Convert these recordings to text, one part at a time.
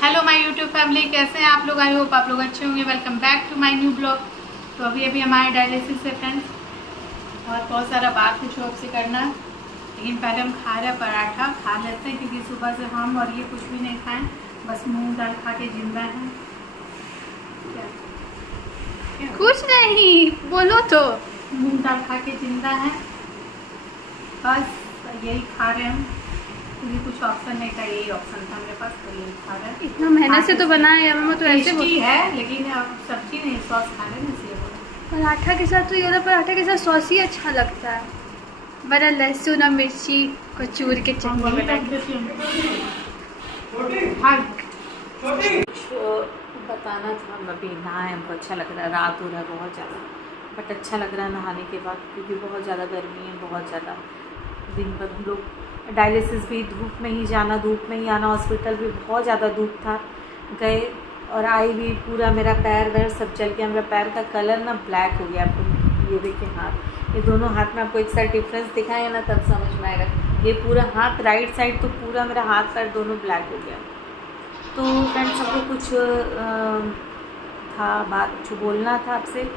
Hello my YouTube family, कैसे हैं आप लोग? आई होप आप लोग अच्छे होंगे। Welcome back to my new blog. तो अभी हमारे डायलिसिस से फ्रेंड्स और बहुत सारा बात कुछ आपसे करना है, लेकिन पहले हम खा रहे पराठा खा लेते हैं, क्योंकि सुबह से हम और ये कुछ भी नहीं खाएं, बस मूंग दाल खा के जिंदा हैं। क्या कुछ नहीं बोलो तो। मूंग दाल खा के जिंदा है, बस यही खा रहे हैं हम, क्योंकि कुछ ऑप्शन नहीं था, यही ऑप्शन था मेरे पास, तो यही खा रहे हैं। इतना मेहनत से तो बनाया है मम्मा, तो ऐसे टेस्टी है, लेकिन अब सब्जी नहीं, सॉस खा रहे हैं इसलिए बोला। पराठा के साथ तो ये वाला पराठा के साथ सॉस ही अच्छा लगता है। बड़ा लहसुन और मिर्ची को चूर के चटनी बना के। बताना था, हम अभी नहाए, हमको अच्छा लग रहा है, रात हो रहा है बहुत ज़्यादा, बट अच्छा लग रहा है नहाने के बाद, क्योंकि बहुत ज़्यादा गर्मी है, बहुत ज़्यादा। दिन भर हम लोग डायलिसिस भी धूप में ही जाना, धूप में ही आना, हॉस्पिटल भी बहुत ज़्यादा धूप था, गए और आई भी, पूरा मेरा पैर वैर सब जल गया। मेरा पैर का कलर ना ब्लैक हो गया। आपको ये देखिए हाथ, ये दोनों हाथ में आपको एक साइड डिफरेंस दिखाएगा ना, तब समझ में आएगा। ये पूरा हाथ, राइट साइड तो पूरा मेरा हाथ पैर दोनों ब्लैक हो गया। तो फ्रेंड्स, हमको कुछ था बात जो बोलना था आपसे,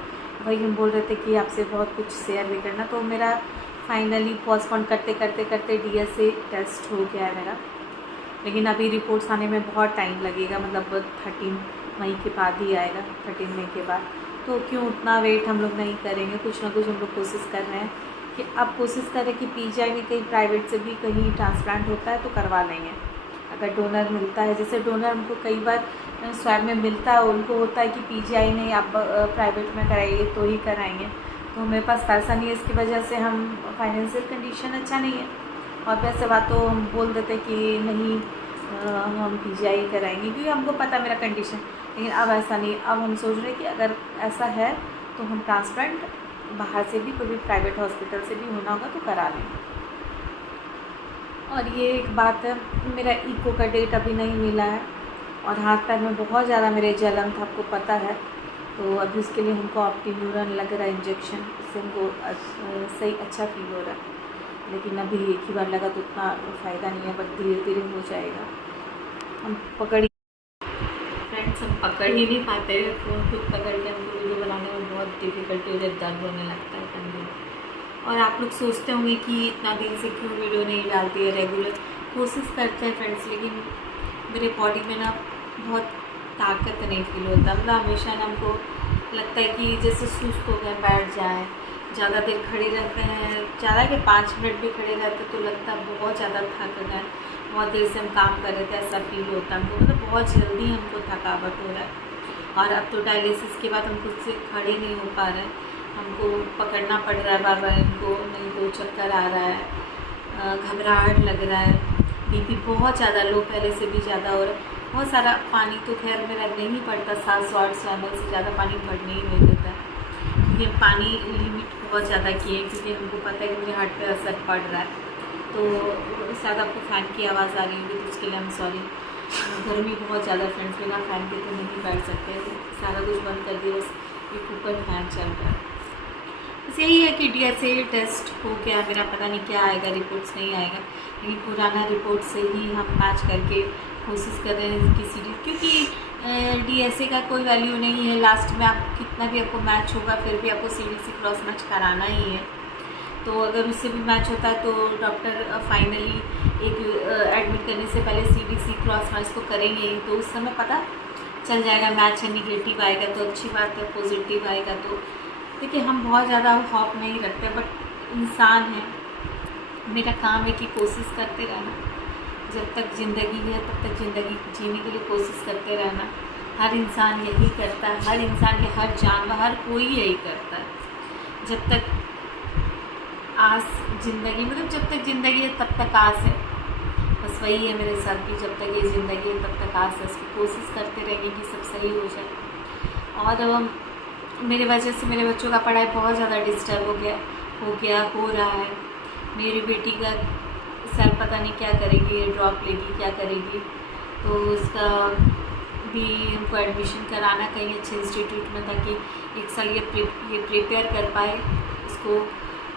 वही हम बोल रहे थे कि आपसे बहुत कुछ शेयर भी करना। तो मेरा फाइनली पोस्टपोन करते करते करते DSA टेस्ट हो गया है मेरा, लेकिन अभी रिपोर्ट्स आने में बहुत टाइम लगेगा, मतलब 13 मई के बाद ही आएगा, 13 मई के बाद। तो क्यों उतना वेट हम लोग नहीं करेंगे, कुछ ना कुछ हम लोग कोशिश कर रहे हैं कि अब कोशिश करें कि PGI में कहीं प्राइवेट से भी कहीं ट्रांसप्लांट होता है तो करवा लेंगे, अगर डोनर मिलता है। जैसे डोनर हमको कई बार स्वयं में मिलता है, उनको होता है कि PGI नहीं, आप प्राइवेट में कराइए तो ही कराएंगे। तो मेरे पास पैसा नहीं है, इसकी वजह से हम फाइनेंशियल कंडीशन अच्छा नहीं है, और वैसे बात तो हम बोल देते कि नहीं हम PGI कराएंगे, क्योंकि हमको पता मेरा कंडीशन। लेकिन अब ऐसा नहीं, अब हम सोच रहे हैं कि अगर ऐसा है तो हम ट्रांसप्लांट बाहर से भी, कोई भी प्राइवेट हॉस्पिटल से भी होना होगा तो करा लेंगे। और ये एक बात है, मेरा इको का डेट अभी नहीं मिला है, और हाथ पैर में बहुत ज़्यादा मेरे जलन था, आपको पता है। तो अभी उसके लिए हमको ऑप्टीन्यूरन लग रहा है इंजेक्शन, उससे हमको सही अच्छा फील हो रहा है, लेकिन अभी एक ही बार लगा तो उतना फ़ायदा नहीं है, बट धीरे धीरे हो जाएगा। हम फ्रेंड्स, हम पकड़ ही नहीं पाते हैं फ़ोन, खुद पकड़ के हमको वीडियो बनाने में बहुत डिफ़िकल्टी हो जाती है, दर्द होने लगता है कंधे में। और आप लोग सोचते होंगे कि इतना दिन से क्यों वीडियो नहीं डालती है रेगुलर। कोशिश करते हैं फ्रेंड्स, लेकिन मेरे बॉडी में ना बहुत ताकत नहीं फील होता, मतलब हमेशा ना हमको लगता है कि जैसे सुस्त हो गए, बैठ जाए, ज़्यादा देर खड़े रहते हैं, ज़्यादा कि 5 मिनट भी खड़े रहते तो लगता है बहुत ज़्यादा थक गए, बहुत देर से हम काम कर रहे थे, ऐसा फील होता है हमको, मतलब बहुत जल्दी हमको थकावट हो रहा है। और अब तो डायलिसिस के बाद हम खुद से खड़े नहीं हो पा रहे हैं, हमको पकड़ना पड़ रहा है बार बार, इनको नहीं तो चक्कर आ रहा है, घबराहट लग रहा है, BP बहुत ज़्यादा लो, पहले से भी ज़्यादा हो रहा है। बहुत सारा पानी तो खैर मेरा नहीं पड़ता, 700-800 ml से ज़्यादा पानी पड़ने ही नहीं देता है, क्योंकि हम पानी लिमिट बहुत ज़्यादा किए, क्योंकि हमको पता है कि मेरे हार्ट पे असर पड़ रहा है। तो शायद आपको फ़ैन की आवाज़ आ रही होगी, तो उसके लिए हम सॉरी। गर्मी बहुत ज़्यादा फ्रेंड्स, बिना फ़ैन के तो नहीं बैठ सकते, सारा कुछ बंद कर दिया, बस एक ऊपर फैन चल रहा है। बस यही है कि DSA टेस्ट हो गया मेरा, पता नहीं क्या आएगा, रिपोर्ट्स नहीं आएगा, लेकिन पुराना रिपोर्ट से ही हम मैच करके कोशिश कर रहे हैं कि CD, क्योंकि DSA का कोई वैल्यू नहीं है, लास्ट में आप कितना भी आपको मैच होगा फिर भी आपको CDC क्रॉस मैच कराना ही है। तो अगर उससे भी मैच होता है तो डॉक्टर फाइनली एक एडमिट करने से पहले CDC क्रॉस मैच तो करेंगे ही, तो उस समय पता चल जाएगा मैच है, निगेटिव आएगा तो अच्छी बात है, पॉजिटिव आएगा तो देखिए। हम बहुत ज़्यादा हॉप नहीं रखते, बट इंसान है, मेरा काम है कि कोशिश करते रहना, जब तक ज़िंदगी है तब तक ज़िंदगी जीने के लिए कोशिश करते रहना। हर इंसान यही करता है, हर इंसान के, हर जानवर, हर कोई यही करता है। जब तक आस ज़िंदगी, मतलब जब तक ज़िंदगी है तब तक आस है, बस वही है मेरे साथ भी, जब तक ये ज़िंदगी है तब तक आस है, उसकी कोशिश करते रहेंगे कि सब सही हो जाए। और मेरे वजह से मेरे बच्चों का पढ़ाई बहुत ज़्यादा डिस्टर्ब हो रहा है। मेरी बेटी का सर पता नहीं क्या करेगी, ड्रॉप लेगी क्या करेगी, तो उसका भी हमको एडमिशन कराना कहीं अच्छे इंस्टीट्यूट में, ताकि एक साल ये प्रिपेयर कर पाए, इसको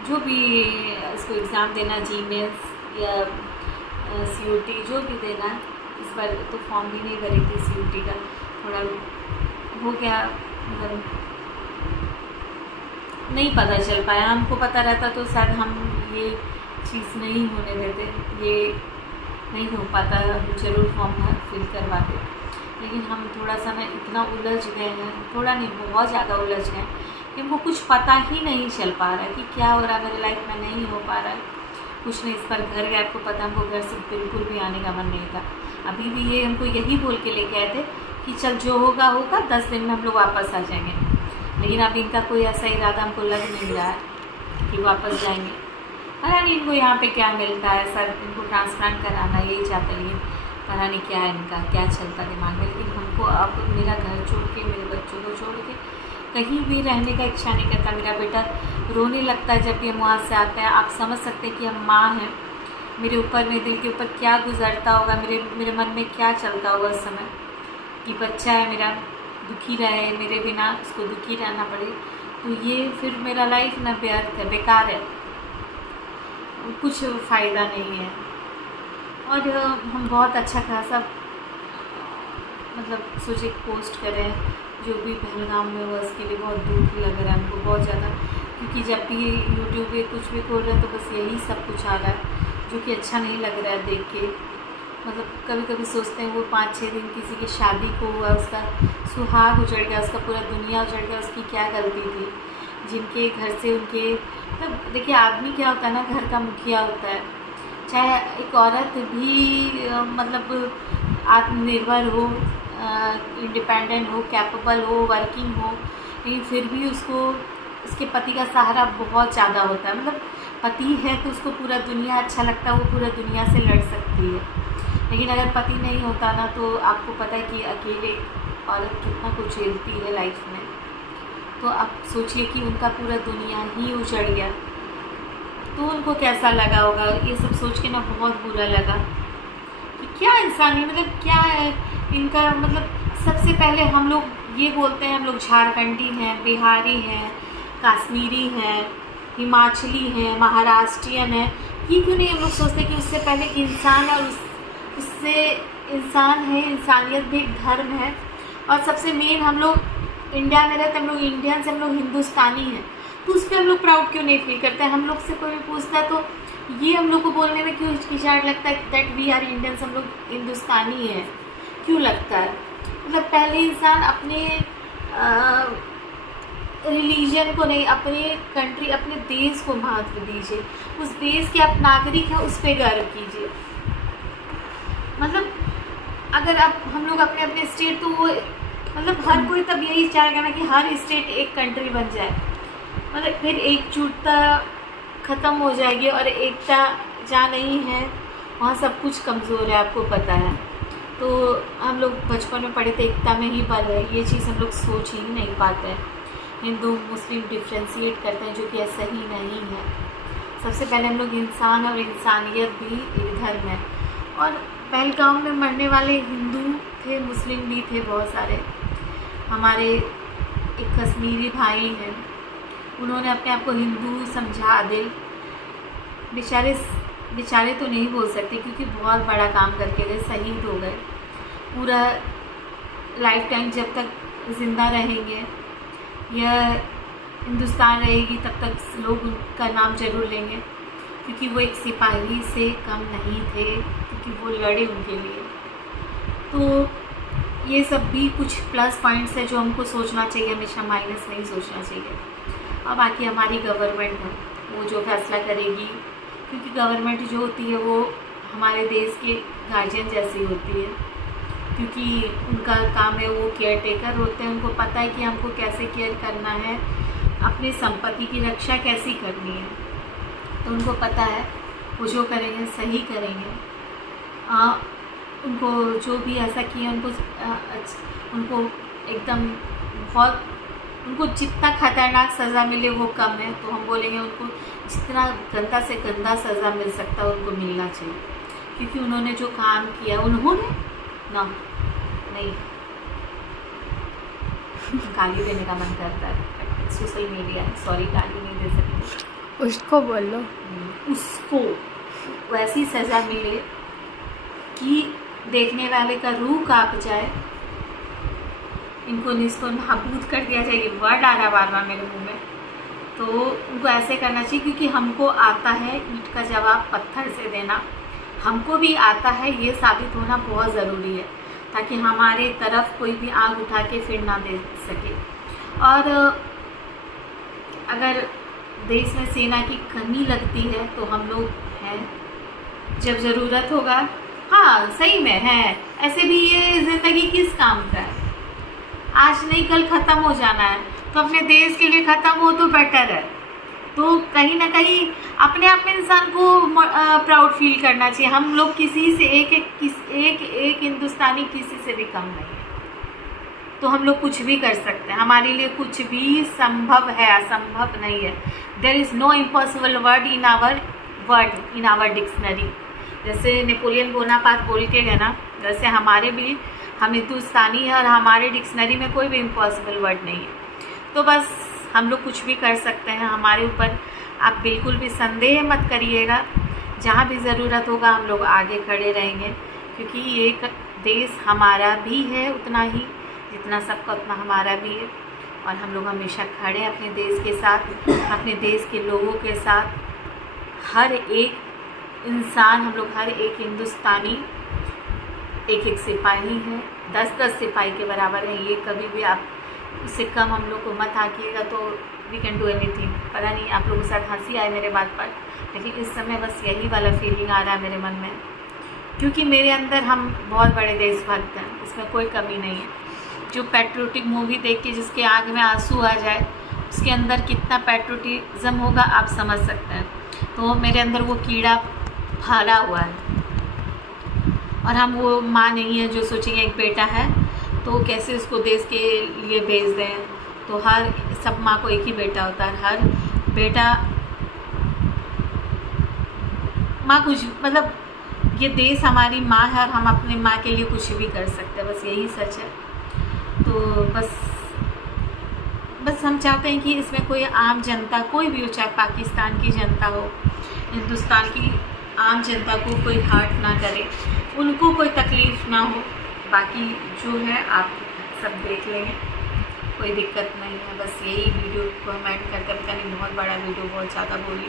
जो भी इसको एग्ज़ाम देना, GMAINS या COT जो भी देना है, इस बार तो फॉर्म भी नहीं भरी थी CUT का, थोड़ा हो गया, मतलब नहीं पता चल पाया। हमको पता रहता तो शायद हम ये चीज़ नहीं होने देते, ये नहीं हो पाता, हम जरूर फॉर्म फिल करवाते। लेकिन हम थोड़ा सा ना इतना उलझ गए हैं, थोड़ा नहीं बहुत ज़्यादा उलझ गए कि हमको कुछ पता ही नहीं चल पा रहा है कि क्या हो रहा है मेरे लाइफ में, नहीं हो पा रहा है कुछ नहीं। इस पर घर गए, आपको पता, हमको घर से बिल्कुल भी आने का मन नहीं था। अभी भी ये हमको यही बोल के लेके आए थे कि चल जो होगा होगा, 10 दिन में हम लोग वापस आ जाएंगे। लेकिन अब इनका कोई ऐसा इरादा हमको लग नहीं रहा है कि वापस जाएंगे। पता नहीं इनको यहाँ पे क्या मिलता है, सर इनको ट्रांसप्लांट कराना यही चाहते हैं, लेकिन पता नहीं क्या इनका क्या चलता दिमाग में। लेकिन हमको अब मेरा घर छोड़ के, मेरे बच्चों को छोड़ के कहीं भी रहने का इच्छा नहीं करता। मेरा बेटा रोने लगता है जब ये वहाँ से आता है। आप समझ सकते हैं कि हम माँ हैं, मेरे ऊपर, मेरे दिल के ऊपर क्या गुजरता होगा, मेरे मन में क्या चलता होगा उस समय कि बच्चा है मेरा दुखी रहे, मेरे बिना उसको दुखी रहना पड़े। तो ये फिर मेरा लाइफ ना व्यर्थ है, बेकार है, कुछ फ़ायदा नहीं है। और हम बहुत अच्छा खासा मतलब सोचे पोस्ट करें, जो भी पहलगाम में हुआ उसके लिए बहुत दुख लग रहा है हमको बहुत ज़्यादा, क्योंकि जब भी यूट्यूब पे कुछ भी खोल रहे हैं तो बस यही सब कुछ आ रहा है, जो कि अच्छा नहीं लग रहा है देख के। मतलब कभी कभी सोचते हैं वो 5-6 दिन किसी की शादी को हुआ, उसका सुहाग उजड़ गया, उसका पूरा दुनिया उजड़ गया, उसकी क्या गलती थी। जिनके घर से उनके, मतलब देखिए आदमी क्या होता है ना, घर का मुखिया होता है। चाहे एक औरत भी मतलब आत्मनिर्भर हो, इंडिपेंडेंट हो, कैपेबल हो, वर्किंग हो, लेकिन फिर भी उसको उसके पति का सहारा बहुत ज़्यादा होता है। मतलब पति है तो उसको पूरा दुनिया अच्छा लगता है, वो पूरा दुनिया से लड़ सकती है। लेकिन अगर पति नहीं होता ना, तो आपको पता है कि अकेले औरत कितना कुछ झेलती है लाइफ में। तो आप सोचिए कि उनका पूरा दुनिया ही उजड़ गया, तो उनको कैसा लगा होगा। ये सब सोच के ना बहुत बुरा लगा कि क्या इंसान है, मतलब क्या है इनका। मतलब सबसे पहले हम लोग ये बोलते हैं हम लोग झारखंडी हैं, बिहारी हैं, कश्मीरी हैं, हिमाचली हैं, महाराष्ट्रियन हैं। ये क्यों नहीं हम लोग सोचते कि उससे पहले इंसान है, और उससे इंसान है, इंसानियत भी एक धर्म है। और सबसे मेन हम लोग इंडिया में रहते, हम लोग इंडियन से, हम लोग हिंदुस्तानी हैं, तो उस पर हम लोग प्राउड क्यों नहीं फील करते हैं। हम लोग से कोई भी पूछता है तो ये हम लोग को बोलने में क्यों हिचकिचाहट लगता है दैट वी आर इंडियंस, हम लोग हिंदुस्तानी हैं, क्यों लगता है। मतलब पहले इंसान अपने रिलीजन को नहीं, अपने कंट्री, अपने देश को महत्व दीजिए। उस देश के आप नागरिक हैं, उस पर गर्व कीजिए। मतलब अगर आप हम लोग अपने अपने स्टेट, तो वो मतलब हर कोई तब यही चाहेगा ना कि हर स्टेट एक कंट्री बन जाए, मतलब फिर एकजुटता ख़त्म हो जाएगी। और एकता जहाँ नहीं है वहाँ सब कुछ कमज़ोर है, आपको पता है। तो हम लोग बचपन में पढ़े थे एकता में ही बल है, ये चीज़ हम लोग सोच ही नहीं पाते हैं। हिंदू मुस्लिम डिफ्रेंशिएट करते हैं, जो कि ऐसा ही नहीं है। सबसे पहले हम लोग इंसान, और इंसानियत भी एक धर्म है। और पहलगाम में मरने वाले हिंदू थे, मुस्लिम भी थे बहुत सारे। हमारे एक कश्मीरी भाई हैं, उन्होंने अपने आप को हिंदू समझा दिल, बेचारे तो नहीं बोल सकते क्योंकि बहुत बड़ा काम करके गए, शहीद हो गए। पूरा लाइफ टाइम जब तक ज़िंदा रहेंगे या हिंदुस्तान रहेगी तब तक लोग उनका नाम जरूर लेंगे, क्योंकि वो एक सिपाही से कम नहीं थे, क्योंकि वो लड़े उनके लिए। तो ये सब भी कुछ प्लस पॉइंट्स है जो हमको सोचना चाहिए, हमेशा माइनस नहीं सोचना चाहिए। और बाकी हमारी गवर्नमेंट है, वो जो फैसला करेगी, क्योंकि गवर्नमेंट जो होती है वो हमारे देश के गार्जियन जैसी होती है, क्योंकि उनका काम है, वो केयर टेकर होते हैं। उनको पता है कि हमको कैसे केयर करना है, अपनी संपत्ति की रक्षा कैसी करनी है, तो उनको पता है वो जो करेंगे सही करेंगे। उनको जो भी ऐसा किया उनको एकदम बहुत, उनको जितना खतरनाक सज़ा मिले वो कम है। तो हम बोलेंगे उनको जितना गंदा से गंदा सज़ा मिल सकता है उनको मिलना चाहिए, क्योंकि उन्होंने जो काम किया, उन्होंने ना नहीं गाली देने का मन करता है, सोशल मीडिया है, सॉरी गाली नहीं दे सकते, उसको बोलो, उसको वैसी सज़ा मिले कि देखने वाले का रूह कांप जाए, इनको निस्को नाबूद कर दिया जाए। ये वर्ड आ रहा बार बार मेरे मुंह में, तो उनको ऐसे करना चाहिए, क्योंकि हमको आता है ईंट का जवाब पत्थर से देना, हमको भी आता है, ये साबित होना बहुत ज़रूरी है, ताकि हमारे तरफ कोई भी आग उठा के फिर ना दे सके। और अगर देश में सेना की कमी लगती है तो हम लोग हैं, जब ज़रूरत होगा, हाँ सही में है, ऐसे भी ये ज़िंदगी किस काम का है, आज नहीं कल ख़त्म हो जाना है, तो अपने देश के लिए ख़त्म हो तो बेटर है। तो कहीं ना कहीं अपने आप में इंसान को प्राउड फील करना चाहिए। हम लोग किसी से एक हिंदुस्तानी किसी से भी कम नहीं है, तो हम लोग कुछ भी कर सकते हैं, हमारे लिए कुछ भी संभव है, असंभव नहीं है। There is no impossible word in our dictionary. जैसे नेपोलियन बोनापार्ट बोल के गए ना, वैसे हमारे भी, हम हिंदुस्तानी हैं और हमारे डिक्शनरी में कोई भी इम्पॉसिबल वर्ड नहीं है। तो बस हम लोग कुछ भी कर सकते हैं, हमारे ऊपर आप बिल्कुल भी संदेह मत करिएगा। जहाँ भी ज़रूरत होगा हम लोग आगे खड़े रहेंगे, क्योंकि ये देश हमारा भी है उतना ही जितना सबका उतना हमारा भी है। और हम लोग हमेशा खड़े हैं अपने देश के साथ, अपने देश के लोगों के साथ। हर एक इंसान, हम लोग हर एक हिंदुस्तानी एक एक सिपाही है, 10-10 सिपाही के बराबर है। ये कभी भी आप उससे कम हम लोग को मत आकिएगा, तो वी कैन डू एनीथिंग। पता नहीं आप लोगों के साथ हंसी आए मेरे बात पर, लेकिन इस समय बस यही वाला फीलिंग आ रहा है मेरे मन में, क्योंकि मेरे अंदर हम बहुत बड़े देशभक्त हैं, इसमें कोई कमी नहीं है। जो पैट्रियोटिक मूवी देख के जिसके आँख में आंसू आ जाए, उसके अंदर कितना पैट्रियोटिज़म होगा आप समझ सकते हैं। तो मेरे अंदर वो कीड़ा फैला हुआ है, और हम वो माँ नहीं है जो सोचेंगे एक बेटा है तो कैसे उसको देश के लिए भेज दें। तो हर सब माँ को एक ही बेटा होता है, हर बेटा माँ कुछ, मतलब ये देश हमारी माँ है और हम अपनी माँ के लिए कुछ भी कर सकते हैं, बस यही सच है। तो बस हम चाहते हैं कि इसमें कोई आम जनता, कोई भी हो, चाहे पाकिस्तान की जनता हो, हिंदुस्तान की आम जनता को कोई हर्ट ना करे, उनको कोई तकलीफ़ ना हो। बाकी जो है आप सब देख लेंगे, कोई दिक्कत नहीं है। बस यही वीडियो को हम ऐड करते हैं, पता नहीं बहुत बड़ा वीडियो, बहुत ज़्यादा बोली,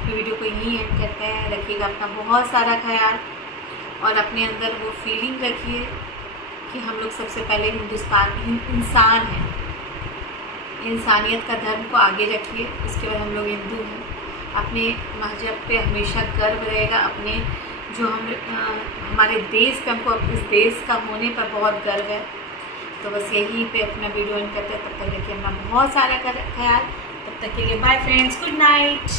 तो वीडियो को यहीं एंड करते हैं। रखिएगा अपना बहुत सारा ख्याल, और अपने अंदर वो फीलिंग रखिए कि हम लोग सबसे पहले इंसान हैं, इंसानियत का धर्म को आगे रखिए, उसके बाद हम लोग हिंदू हैं। अपने मज़हब पे हमेशा गर्व रहेगा, अपने जो हमारे देश पे, हमको इस देश का होने पर बहुत गर्व है। तो बस यहीं पे अपना वीडियो एंड करते हैं। तब तक रखिए अपना बहुत सारा ख्याल, तब तक के लिए बाय फ्रेंड्स, गुड नाइट।